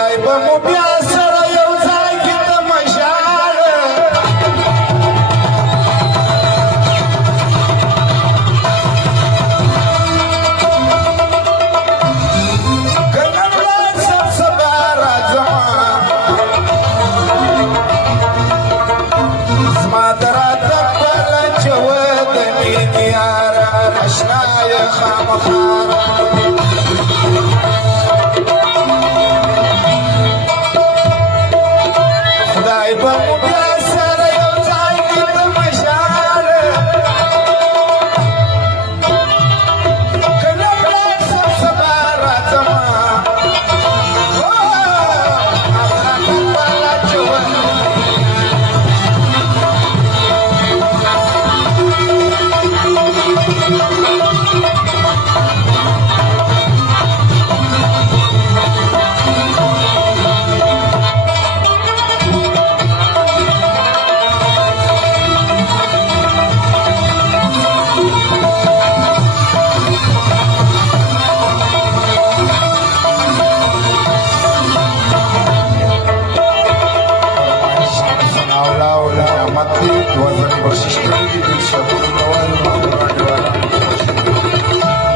خدای به مو بیا سره یو ځای کې تماشاله که نن راځم سبا راځمه زما د راتګ پله چوه د مینې یاره اشنا یې خامخاره خدای به مو بیا سره یو ځای کې تماشاله که نن راځم سبا راځمه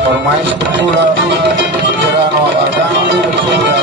فرمایش پورا ګرانو آګانو پورا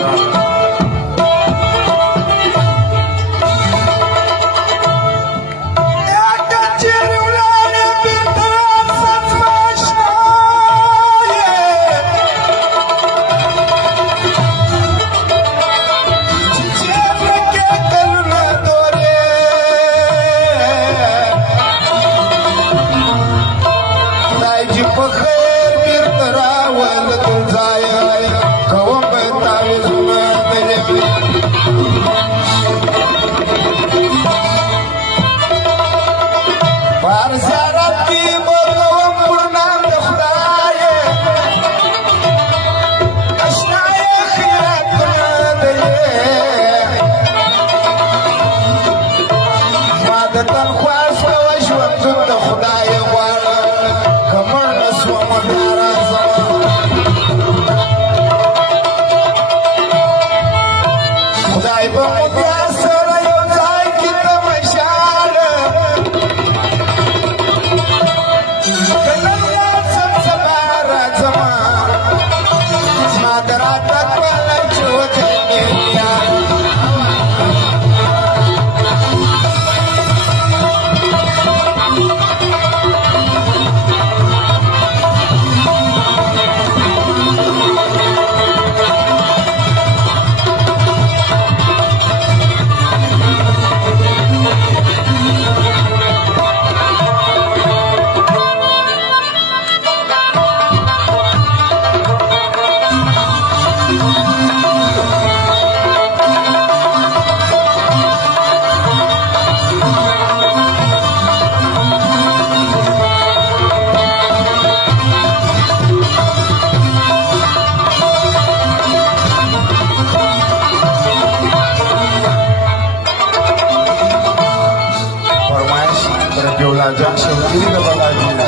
جان شوقي د بلاجي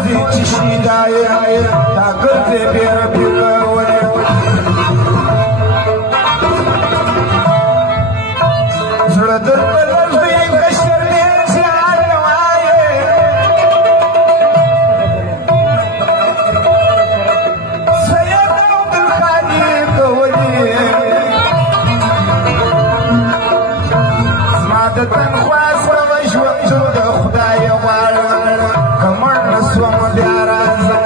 ورزي تشيداي تاكرتي بيربيك ولي زرد البلد كشر ليش على نوايه سيدنا بالخليق ولي سمعت التنخواس وجوه جود خداي وعلى كمان نسوم بيارازم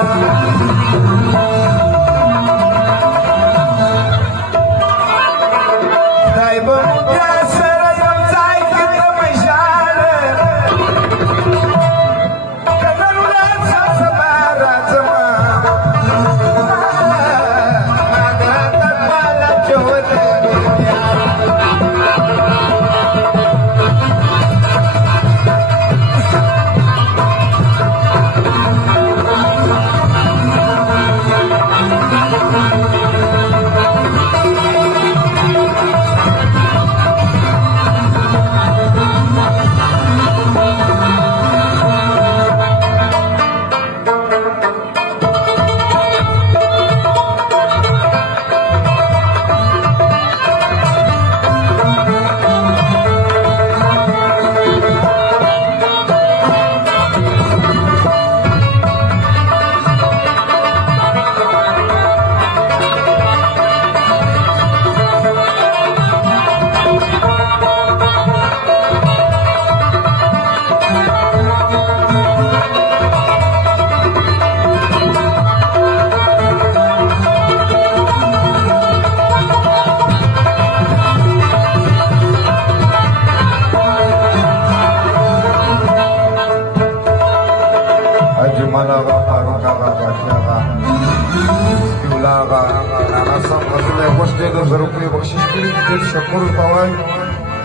ضروري بخشش کړي د شکر په وای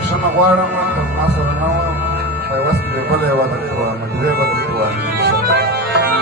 شنه غواړم ما سره نو په واسطه به بل یو وخت کوم دې به کوم